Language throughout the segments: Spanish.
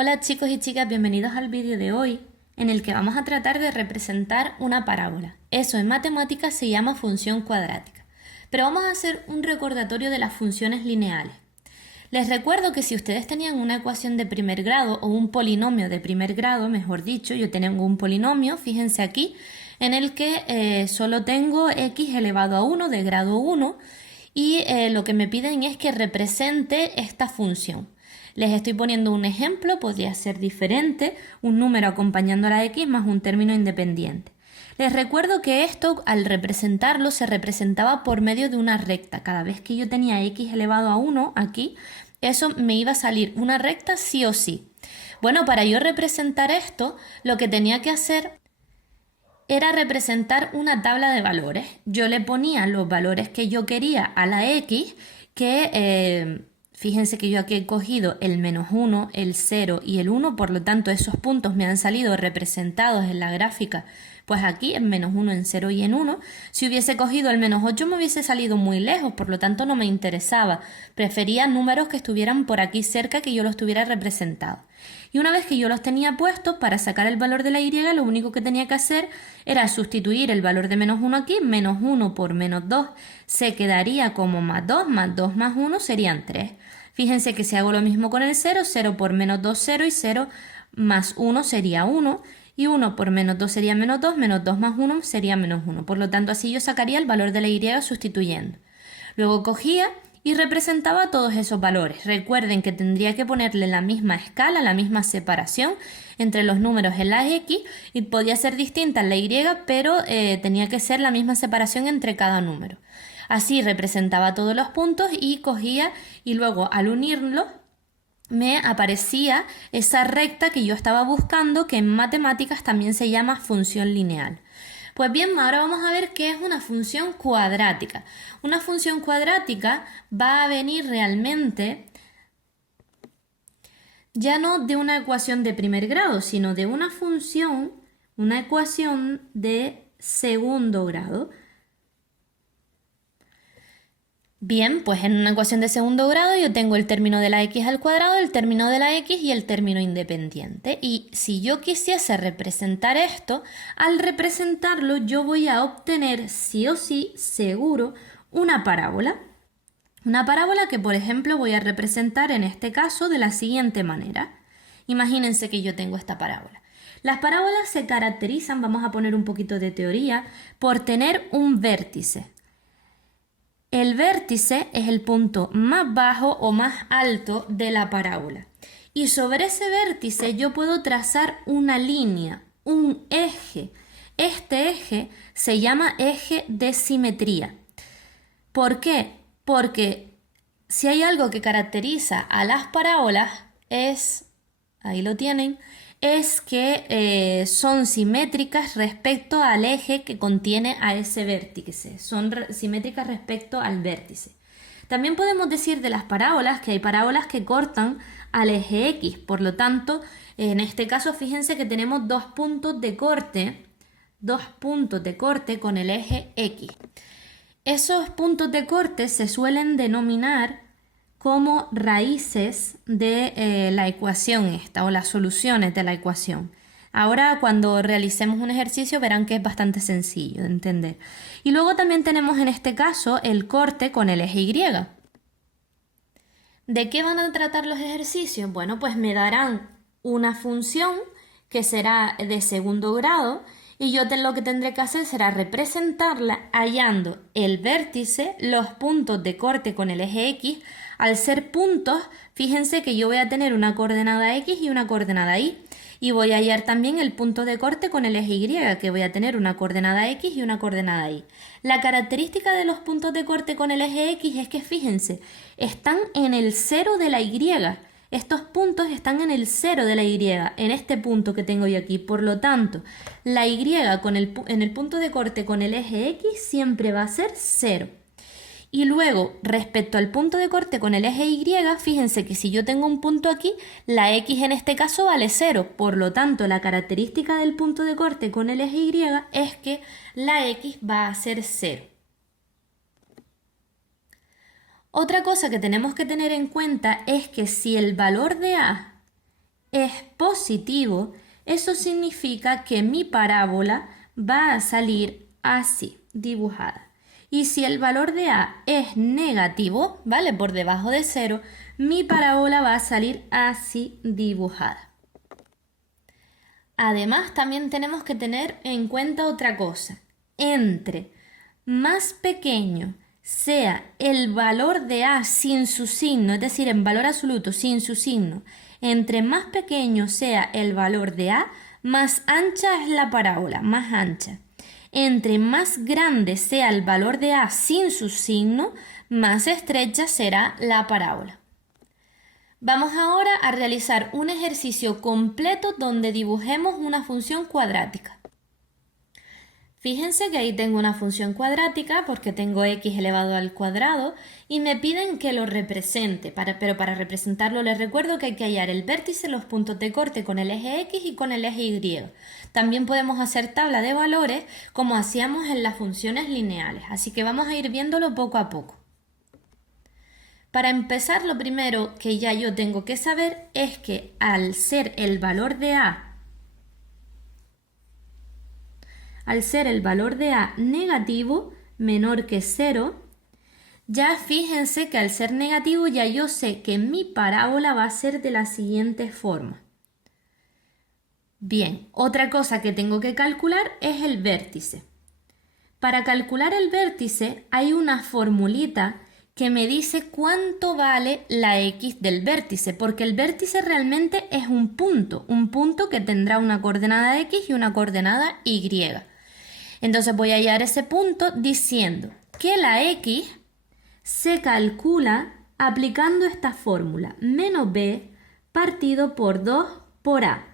Hola chicos y chicas, bienvenidos al vídeo de hoy en el que vamos a tratar de representar una parábola. Eso en matemáticas se llama función cuadrática. Pero vamos a hacer un recordatorio de las funciones lineales. Les recuerdo que si ustedes tenían una ecuación de primer grado o un polinomio de primer grado, mejor dicho, yo tengo un polinomio, fíjense aquí, en el que solo tengo x elevado a 1 de grado 1 y lo que me piden es que represente esta función. Les estoy poniendo un ejemplo, podría ser diferente, un número acompañando a la x más un término independiente. Les recuerdo que esto, al representarlo, se representaba por medio de una recta. Cada vez que yo tenía x elevado a 1 aquí, eso me iba a salir una recta sí o sí. Bueno, para yo representar esto, lo que tenía que hacer era representar una tabla de valores. Yo le ponía los valores que yo quería a la x, que fíjense que yo aquí he cogido el -1, el 0 y el 1, por lo tanto esos puntos me han salido representados en la gráfica, pues aquí en -1, en 0 y en 1. Si hubiese cogido el -8 me hubiese salido muy lejos, por lo tanto no me interesaba. Prefería números que estuvieran por aquí cerca, que yo los tuviera representados. Y una vez que yo los tenía puestos, para sacar el valor de la y, lo único que tenía que hacer era sustituir el valor de -1 aquí, -1 por -2 se quedaría como +2 más 1 serían 3. Fíjense que si hago lo mismo con el 0, 0 por -2, 0 y 0 más 1 sería 1 y 1 por -2 sería -2 más 1 sería -1. Por lo tanto, así yo sacaría el valor de la y sustituyendo. Luego cogía y representaba todos esos valores. Recuerden que tendría que ponerle la misma escala, la misma separación entre los números en la x y podía ser distinta en la y, pero tenía que ser la misma separación entre cada número. Así representaba todos los puntos y cogía y luego al unirlos me aparecía esa recta que yo estaba buscando, que en matemáticas también se llama función lineal. Pues bien, ahora vamos a ver qué es una función cuadrática. Una función cuadrática va a venir realmente ya no de una ecuación de primer grado, sino de una ecuación de segundo grado. Bien, pues en una ecuación de segundo grado yo tengo el término de la x al cuadrado, el término de la x y el término independiente. Y si yo quisiese representar esto, al representarlo yo voy a obtener sí o sí, seguro, una parábola. Una parábola que, por ejemplo, voy a representar en este caso de la siguiente manera. Imagínense que yo tengo esta parábola. Las parábolas se caracterizan, vamos a poner un poquito de teoría, por tener un vértice. El vértice es el punto más bajo o más alto de la parábola. Y sobre ese vértice yo puedo trazar una línea, un eje. Este eje se llama eje de simetría. ¿Por qué? Porque si hay algo que caracteriza a las parábolas ahí lo tienen, es que son simétricas respecto al eje que contiene a ese vértice, son simétricas respecto al vértice. También podemos decir de las parábolas que hay parábolas que cortan al eje X, por lo tanto, en este caso fíjense que tenemos dos puntos de corte con el eje X. Esos puntos de corte se suelen denominar como raíces de la ecuación esta o las soluciones de la ecuación. Ahora cuando realicemos un ejercicio verán que es bastante sencillo de entender. Y luego también tenemos en este caso el corte con el eje Y. ¿De qué van a tratar los ejercicios? Bueno, pues me darán una función que será de segundo grado y yo lo que tendré que hacer será representarla hallando el vértice, los puntos de corte con el eje X. Al ser puntos, fíjense que yo voy a tener una coordenada X y una coordenada Y. Y voy a hallar también el punto de corte con el eje Y, que voy a tener una coordenada X y una coordenada Y. La característica de los puntos de corte con el eje X es que, fíjense, están en el cero de la Y. Estos puntos están en el cero de la Y, en este punto que tengo yo aquí. Por lo tanto, la Y en el punto de corte con el eje X siempre va a ser 0. Y luego, respecto al punto de corte con el eje Y, fíjense que si yo tengo un punto aquí, la X en este caso vale 0. Por lo tanto, la característica del punto de corte con el eje Y es que la X va a ser 0. Otra cosa que tenemos que tener en cuenta es que si el valor de A es positivo, eso significa que mi parábola va a salir así, dibujada. Y si el valor de A es negativo, ¿vale? Por debajo de 0, mi parábola va a salir así, dibujada. Además, también tenemos que tener en cuenta otra cosa. Entre más pequeño sea el valor de A sin su signo, es decir, en valor absoluto sin su signo, entre más pequeño sea el valor de A, más ancha es la parábola, más ancha. Entre más grande sea el valor de A sin su signo, más estrecha será la parábola. Vamos ahora a realizar un ejercicio completo donde dibujemos una función cuadrática. Fíjense que ahí tengo una función cuadrática porque tengo x elevado al cuadrado y me piden que lo represente, pero para representarlo les recuerdo que hay que hallar el vértice, los puntos de corte con el eje x y con el eje y. También podemos hacer tabla de valores como hacíamos en las funciones lineales, así que vamos a ir viéndolo poco a poco. Para empezar, lo primero que ya yo tengo que saber es que al ser el valor de A negativo, menor que 0, ya fíjense que al ser negativo ya yo sé que mi parábola va a ser de la siguiente forma. Bien, otra cosa que tengo que calcular es el vértice. Para calcular el vértice hay una formulita que me dice cuánto vale la x del vértice, porque el vértice realmente es un punto que tendrá una coordenada x y una coordenada y. Entonces voy a hallar ese punto diciendo que la x se calcula aplicando esta fórmula, menos b partido por 2 por a.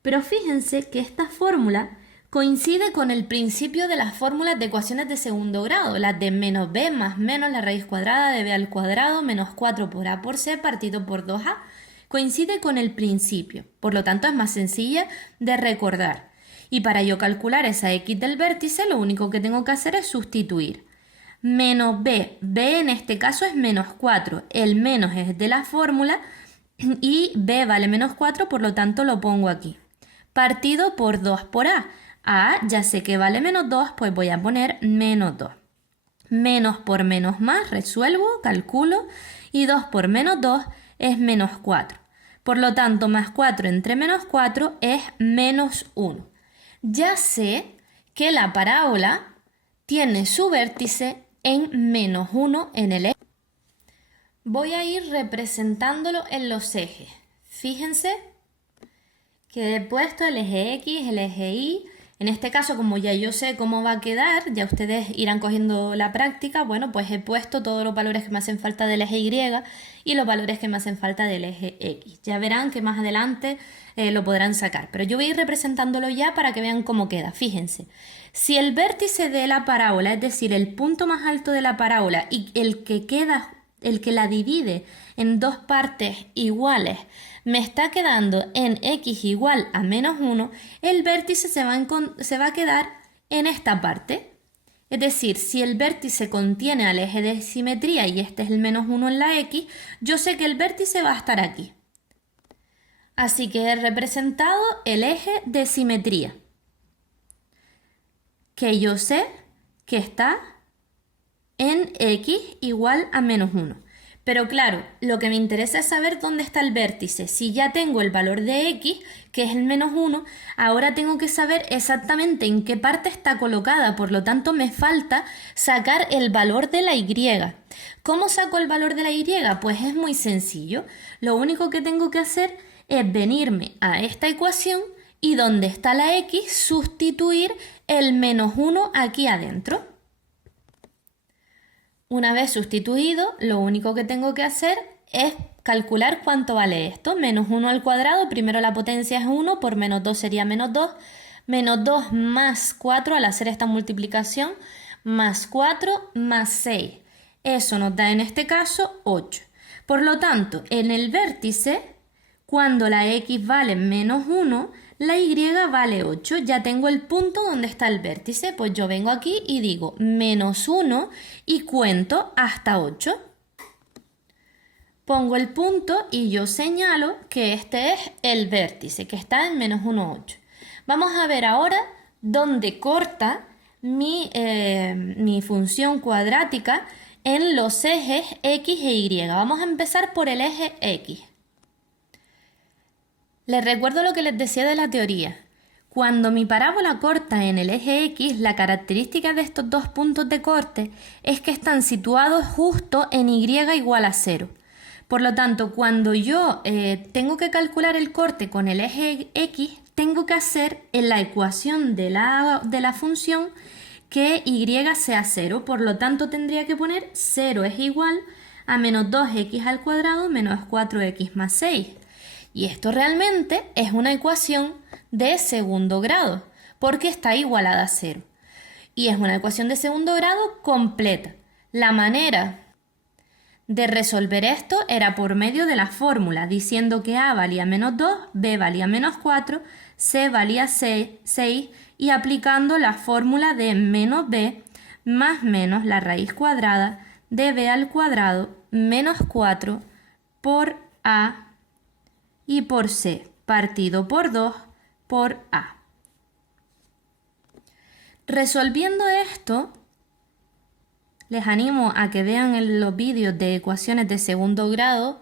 Pero fíjense que esta fórmula coincide con el principio de las fórmulas de ecuaciones de segundo grado, las de menos b más menos la raíz cuadrada de b al cuadrado menos 4 por a por c partido por 2a. Coincide con el principio, por lo tanto es más sencilla de recordar. Y para yo calcular esa x del vértice, lo único que tengo que hacer es sustituir. Menos b, b en este caso es menos 4, el menos es de la fórmula y b vale menos 4, por lo tanto lo pongo aquí. Partido por 2 por a. A ya sé que vale menos 2, pues voy a poner menos 2. Menos por menos más, resuelvo, calculo, y 2 por menos 2 es menos 4. Por lo tanto, más 4 entre menos 4 es menos 1. Ya sé que la parábola tiene su vértice en menos 1 en el eje. Voy a ir representándolo en los ejes. Fíjense que he puesto el eje X, el eje Y. En este caso, como ya yo sé cómo va a quedar, ya ustedes irán cogiendo la práctica, bueno, pues he puesto todos los valores que me hacen falta del eje Y y los valores que me hacen falta del eje X. Ya verán que más adelante lo podrán sacar, pero yo voy a ir representándolo ya para que vean cómo queda. Fíjense, si el vértice de la parábola, es decir, el punto más alto de la parábola y el que la divide en dos partes iguales, me está quedando en x igual a menos 1, el vértice se va a quedar en esta parte. Es decir, si el vértice contiene al eje de simetría y este es el menos 1 en la x, yo sé que el vértice va a estar aquí. Así que he representado el eje de simetría, que yo sé que está en x igual a menos 1. Pero claro, lo que me interesa es saber dónde está el vértice. Si ya tengo el valor de x, que es el menos 1, ahora tengo que saber exactamente en qué parte está colocada. Por lo tanto, me falta sacar el valor de la y. ¿Cómo saco el valor de la y? Pues es muy sencillo. Lo único que tengo que hacer es venirme a esta ecuación y donde está la x, sustituir el menos 1 aquí adentro. Una vez sustituido, lo único que tengo que hacer es calcular cuánto vale esto. Menos 1 al cuadrado, primero la potencia es 1, por menos 2 sería menos 2. Menos 2 más 4 al hacer esta multiplicación, más 4 más 6. Eso nos da en este caso 8. Por lo tanto, en el vértice, cuando la x vale menos 1, la y vale 8, ya tengo el punto donde está el vértice, pues yo vengo aquí y digo menos 1 y cuento hasta 8. pongo el punto y yo señalo que este es el vértice, que está en menos 1,8. Vamos a ver ahora dónde corta mi función cuadrática en los ejes X e Y. Vamos a empezar por el eje X. Les recuerdo lo que les decía de la teoría. Cuando mi parábola corta en el eje X, la característica de estos dos puntos de corte es que están situados justo en Y igual a 0. Por lo tanto, cuando yo tengo que calcular el corte con el eje X, tengo que hacer en la ecuación de la función que Y sea 0. Por lo tanto, tendría que poner 0 es igual a menos 2x al cuadrado menos 4x más 6. Y esto realmente es una ecuación de segundo grado, porque está igualada a 0. Y es una ecuación de segundo grado completa. La manera de resolver esto era por medio de la fórmula, diciendo que A valía menos 2, B valía menos 4, C valía 6 y aplicando la fórmula de menos B más menos la raíz cuadrada de B al cuadrado menos 4 por A y por C, partido por 2 por A. Resolviendo esto, les animo a que vean los vídeos de ecuaciones de segundo grado,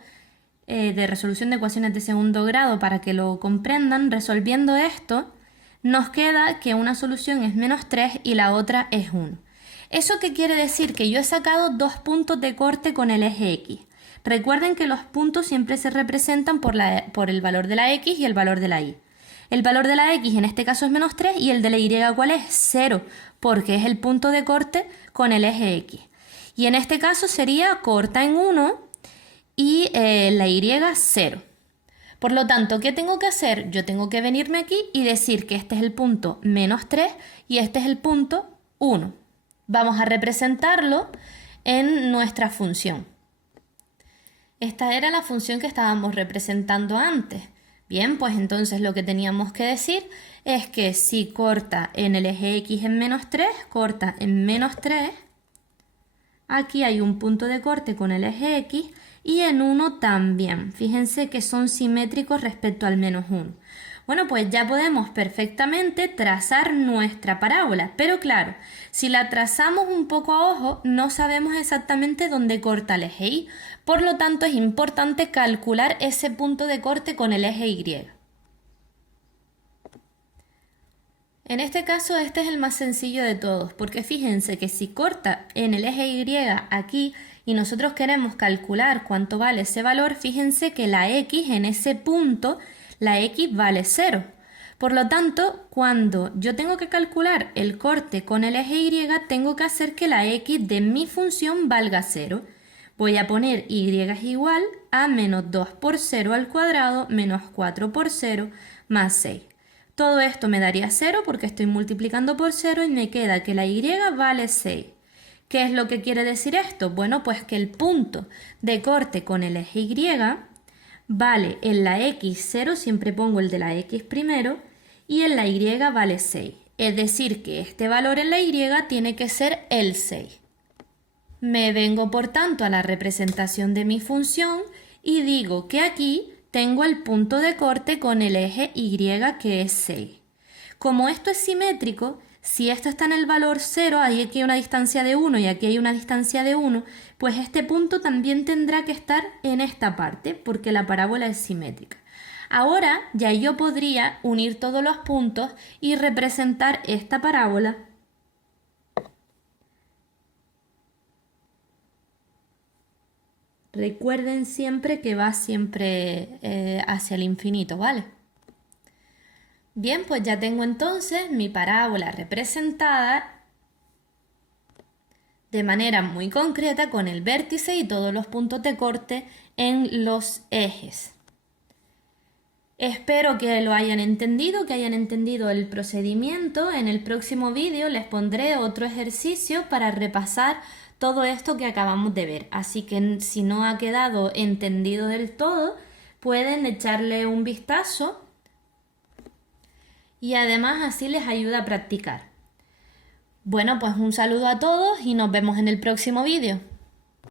de resolución de ecuaciones de segundo grado para que lo comprendan. Resolviendo esto, nos queda que una solución es menos 3 y la otra es 1. ¿Eso qué quiere decir? Que yo he sacado dos puntos de corte con el eje X. Recuerden que los puntos siempre se representan por el valor de la X y el valor de la Y. El valor de la X en este caso es menos 3 y el de la Y ¿cuál es? 0, porque es el punto de corte con el eje X. Y en este caso sería corta en 1 y la Y 0. Por lo tanto, ¿qué tengo que hacer? Yo tengo que venirme aquí y decir que este es el punto menos 3 y este es el punto 1. Vamos a representarlo en nuestra función. Esta era la función que estábamos representando antes. Bien, pues entonces lo que teníamos que decir es que si corta en el eje X en menos 3, corta en menos 3. Aquí hay un punto de corte con el eje X y en 1 también. Fíjense que son simétricos respecto al menos 1. Bueno, pues ya podemos perfectamente trazar nuestra parábola, pero claro, si la trazamos un poco a ojo, no sabemos exactamente dónde corta el eje Y, por lo tanto es importante calcular ese punto de corte con el eje Y. En este caso, este es el más sencillo de todos, porque fíjense que si corta en el eje Y aquí y nosotros queremos calcular cuánto vale ese valor, fíjense que la X en ese punto, la X vale 0. Por lo tanto, cuando yo tengo que calcular el corte con el eje Y, tengo que hacer que la X de mi función valga 0. Voy a poner Y es igual a menos 2 por 0 al cuadrado menos 4 por 0 más 6. Todo esto me daría 0 porque estoy multiplicando por 0 y me queda que la Y vale 6. ¿Qué es lo que quiere decir esto? Bueno, pues que el punto de corte con el eje Y vale en la X 0, siempre pongo el de la X primero, y en la Y vale 6. Es decir, que este valor en la Y tiene que ser el 6. Me vengo por tanto a la representación de mi función y digo que aquí tengo el punto de corte con el eje Y que es 6. Como esto es simétrico, si esto está en el valor 0, ahí aquí hay una distancia de 1 y aquí hay una distancia de 1, pues este punto también tendrá que estar en esta parte porque la parábola es simétrica. Ahora ya yo podría unir todos los puntos y representar esta parábola Recuerden siempre que va siempre hacia el infinito, ¿vale? Bien, pues ya tengo entonces mi parábola representada de manera muy concreta con el vértice y todos los puntos de corte en los ejes. Espero que lo hayan entendido, que hayan entendido el procedimiento. En el próximo vídeo les pondré otro ejercicio para repasar todo esto que acabamos de ver. Así que si no ha quedado entendido del todo, pueden echarle un vistazo y además así les ayuda a practicar. Bueno, pues un saludo a todos y nos vemos en el próximo vídeo.